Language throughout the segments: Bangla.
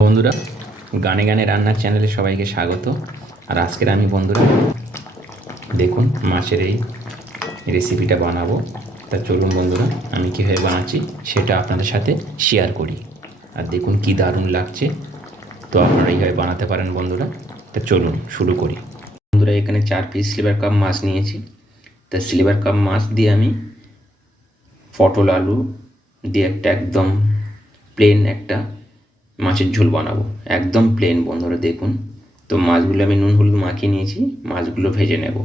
বন্ধুরা, গানে গানে রান্নার চ্যানেলে সবাইকে স্বাগত। আর আজকের আমি বন্ধুরা, দেখুন মাছের এই রেসিপিটা বানাবো। তা চলুন বন্ধুরা, আমি কীভাবে বানাচ্ছি সেটা আপনাদের সাথে শেয়ার করি। আর দেখুন কি দারুণ লাগছে। তো আপনারা এইভাবে বানাতে পারেন বন্ধুরা। তা চলুন শুরু করি। বন্ধুরা, এখানে চার পিস স্লিভার কাপ মাছ নিয়েছি। তা স্লিভার কাপ মাছ দিয়ে আমি পটল আলু দিয়ে একটা একদম প্লেন একটা মাছের ঝোল বানাবো। একদম প্লেন বন্ধুরা, দেখুন। তো মাছগুলো আমি নুন হলুদ মাখিয়ে নিয়েছি, মাছগুলো ভেজে নেব।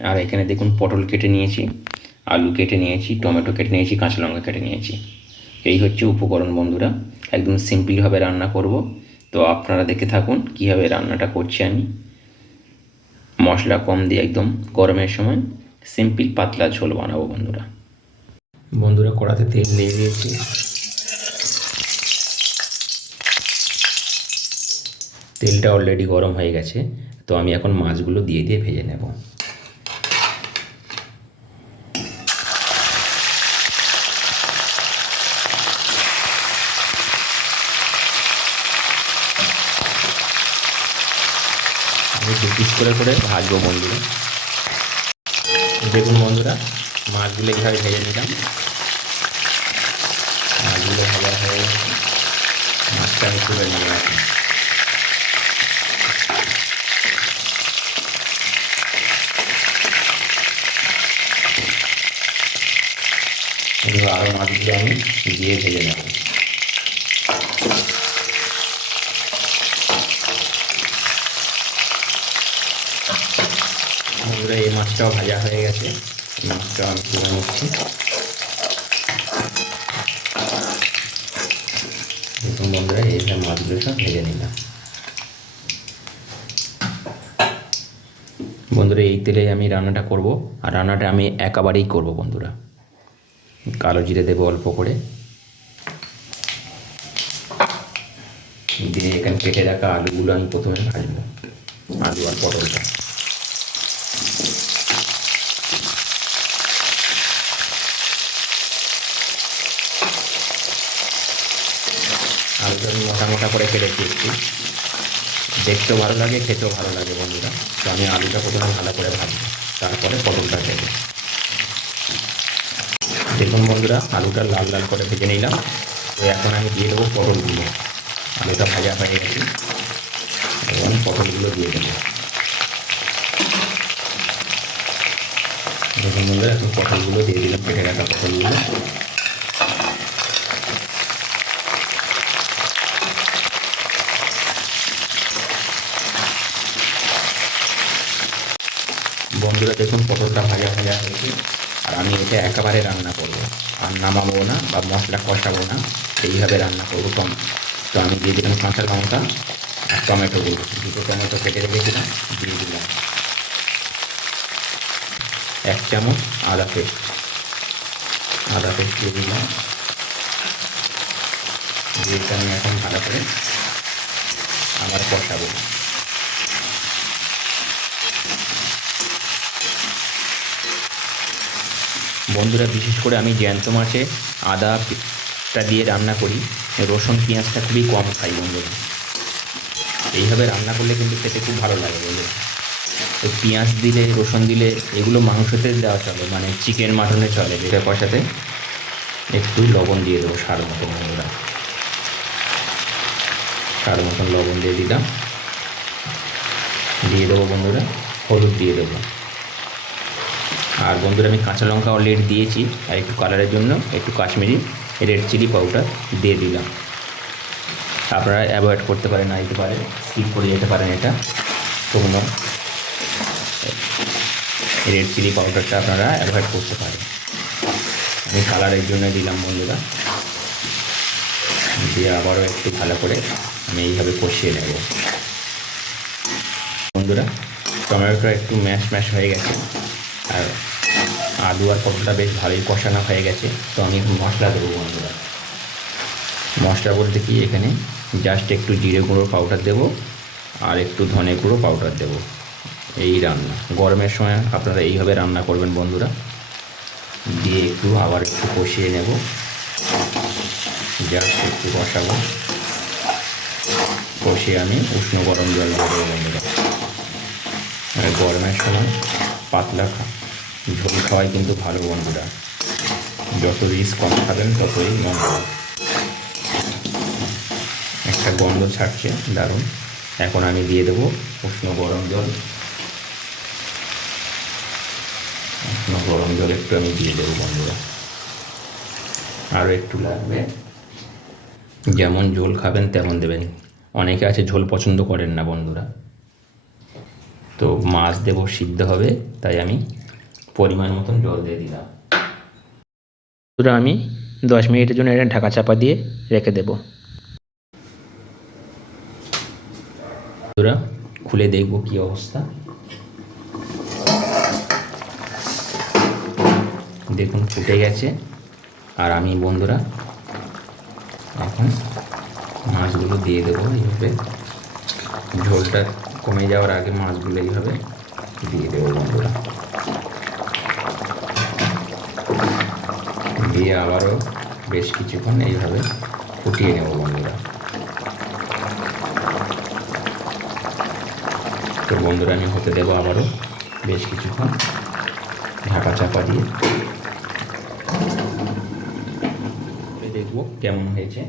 আর এখানে দেখুন, পটল কেটে নিয়েছি, আলু কেটে নিয়েছি, টমেটো কেটে নিয়েছি, কাঁচা লঙ্কা কেটে নিয়েছি। এই হচ্ছে উপকরণ বন্ধুরা, একদম সিম্পলভাবে রান্না করব। তো আপনারা দেখে থাকুন কীভাবে রান্নাটা করছি আমি। মশলা কম দিয়ে একদম গরমের সময় সিম্পল পাতলা ঝোল বানাবো বন্ধুরা। বন্ধুরা, কড়াতে তেল দিয়ে দিয়েছি। তেলটা অলরেডি গরম হয়ে গেছে, তো আমি এখন মাছগুলো দিয়ে দিয়ে ভেজে নেব। আমি দু পিস করে করে ভাজবো বন্ধুরা। দেখুন বন্ধুরা, মাছগুলো এইভাবে ভেজে নিলাম। মাছগুলো ভাজা হয়ে মাছটা আমি তুলে নিয়ে আরও মাছগুলো আমি দিয়ে ভেজে নেব। বন্ধুরা, এই মাছটাও ভাজা হয়ে গেছে। মাছটাও আমি তুলে নিচ্ছি। দেখুন বন্ধুরা এইসব মাছগুলো সব ভেজে নিলাম। বন্ধুরা, এই তেলে আমি রান্নাটা করব। আর রান্নাটা আমি একেবারেই করব, বন্ধুরা। কালো জিরে দেবো অল্প করে। দিয়ে এখানে কেটে রাখা আলুগুলো আমি প্রথমে ভাজবো, আলু আর পটলটা। আলুটা আমি মোটা মোটা করে কেটেছি একটু দেখতেও ভালো লাগে, খেতেও ভালো লাগে বন্ধুরা। তো আমি আলুটা প্রথমে ভালো করে ভাজবো, তারপরে পটলটা দেবো। দেখুন বন্ধুরা, আলুটা লাল লাল করে ভেজে নিলাম। তো এখন আমি দিয়ে দেবো পটলগুলো। আলুটা ভাজা হয়ে গেছে। এবং পটলগুলো দিয়ে দেবো। দেখুন বন্ধুরা, এখন পটলগুলো দিয়ে দিলাম, কেটে রাখা পটলগুলো। বন্ধুরা, দেখুন পটলটা ভাজা ভাজা হয়েছে আর আমি এটা একেবারে রান্না করব। আর নামাবো না বা মশলা কষাবো না, এইভাবে রান্না করব কম তো আমি দিয়ে দিলাম কাঁচা লঙ্কা, আর টমেটোগুলো দুটো টমেটো কেটে রেখেছিলাম, দিয়ে দিলাম। এক চামচ আদা পেস্ট। আদা পেস্ট দিয়ে দিলাম। দিয়ে আমি এখন ভালো করে আবার কষাবো। বন্ধুরা বিশেষ করে আমি জ্যান্ত মাছে আদাটা দিয়ে রান্না করি। রসুন পেঁয়াজটা খুবই কম খাই বন্ধুরা। এইভাবে রান্না করলে কিন্তু খেতে খুব ভালো লাগে বন্ধুরা। তো পেঁয়াজ দিলে রসুন দিলে এগুলো মাংসতে দেওয়া চলে মানে চিকেন মাটনে চলে এটা কষাতে একটু লবণ দিয়ে দেবো সার মতন বন্ধুরা। সার মতন লবণ দিয়ে দিলাম। দিয়ে দেবো বন্ধুরা হলুদ দিয়ে দেবো। আর বন্ধুরা, আমি কাঁচা লঙ্কা অলরেডি দিয়েছি, আর একটু কালারের জন্য একটু কাশ্মীরি রেড চিলি পাউডার দিয়ে দিলাম। আপনারা অ্যাভয়েড করতে পারেন, না দিতে পারেন স্কিপ করে যেতে পারেন এটা। শুকনো রেড চিলি পাউডারটা আপনারা অ্যাভয়েড করতে পারেন। আমি কালারের জন্য দিলাম বন্ধুরা। দিয়ে আবারও একটু ভালো করে আমি এইভাবে কষিয়ে নেব। বন্ধুরা, টমেটোটা একটু ম্যাশ ম্যাশ হয়ে গেছে। আর আলু আর পটলটা বেশ ভালোই কষানো হয়ে গেছে। তো আমি মশলা দেবো বন্ধুরা। মশলা বলতে কি? এখানে জাস্ট একটু জিরে গুঁড়ো পাউডার দেবো আর একটু ধনে গুঁড়ো পাউডার দেবো। এই রান্না। গরমের সময় আপনারা এইভাবে রান্না করবেন বন্ধুরা। দিয়ে একটু আবার একটু কষিয়ে নেব। জাস্ট একটু কষাবো। কষিয়ে আমি উষ্ণ গরম জল দেবো বন্ধুরা। গরমের সময় পাতলা খা ঝোল খাওয়াই কিন্তু ভালো বন্ধুরা। যত রিস কম খাবেন, ততই মঙ্গল একটা গন্ধ ছাড়ছে, দারুণ। এখন আমি দিয়ে দেবো উষ্ণ গরম জল। উষ্ণ গরম জল একটু আমি দিয়ে দেবো বন্ধুরা। আরও একটু লাগবে। যেমন ঝোল খাবেন, তেমন দেবেন। অনেকে আছে ঝোল পছন্দ করেন না বন্ধুরা। তো মাছ দেবো, সিদ্ধ হবে, তাই আমি পরিমাণ মতন জল দিয়ে দিলাম। বন্ধুরা আমি দশ মিনিটের জন্য এটা ঢাকা চাপা দিয়ে রেখে দেব। বন্ধুরা খুলে দেখব কি অবস্থা। দেখুন ফুটে গেছে। আর আমি বন্ধুরা এখন মাছগুলো দিয়ে দেবো এইভাবে। ঝোলটা কমে যাওয়ার আগে মাছগুলো এইভাবে দিয়ে দেবো বন্ধুরা। দিয়ে আবারও বেশ কিছুক্ষণ এইভাবে ফুটিয়ে নেব বন্ধুরা। তো বন্ধুরা, আমি হতে দেবো আবারও বেশ কিছুক্ষণ ঢাকা চাপা দিয়ে। দেখব কেমন হয়েছে।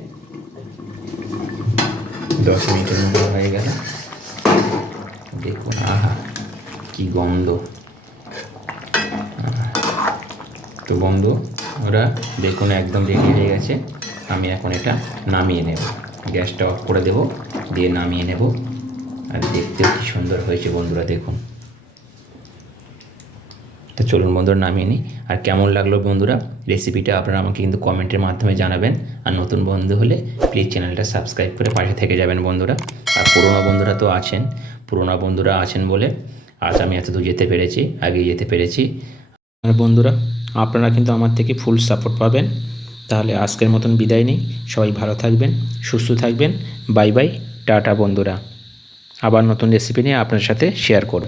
দশ মিনিটের মতো হয়ে গেল। দেখুন, আহা, কি গন্ধ। তো বন্ধু ওরা দেখুন একদম রেডি হয়ে গেছে। আমি এখন এটা নামিয়ে নেব। গ্যাসটা অফ করে দেব, দিয়ে নামিয়ে নেব। আর দেখতেও কি সুন্দর হয়েছে বন্ধুরা, দেখুন। তো চলুন বন্ধুরা, নামিয়ে নিই। আর কেমন লাগল বন্ধুরা রেসিপিটা আপনারা আমাকে কিন্তু কমেন্টের মাধ্যমে জানাবেন। আর নতুন বন্ধু হলে প্লিজ চ্যানেলটা সাবস্ক্রাইব করে পাশে থেকে যাবেন বন্ধুরা। আর পুরোনো বন্ধুরা তো আছেন, পুরোনো বন্ধুরা আছেন বলে আজ আমি এত দূর যেতে পেরেছি আগে যেতে পেরেছি। আর বন্ধুরা আপনারা কিন্তু আমার থেকে ফুল সাপোর্ট পাবেন। তাহলে আজকের মতন বিদায় নেই। সবাই ভালো থাকবেন, সুস্থ থাকবেন। বাই বাই, টাটা বন্ধুরা। আবার নতুন রেসিপি নিয়ে আপনার সাথে শেয়ার করব।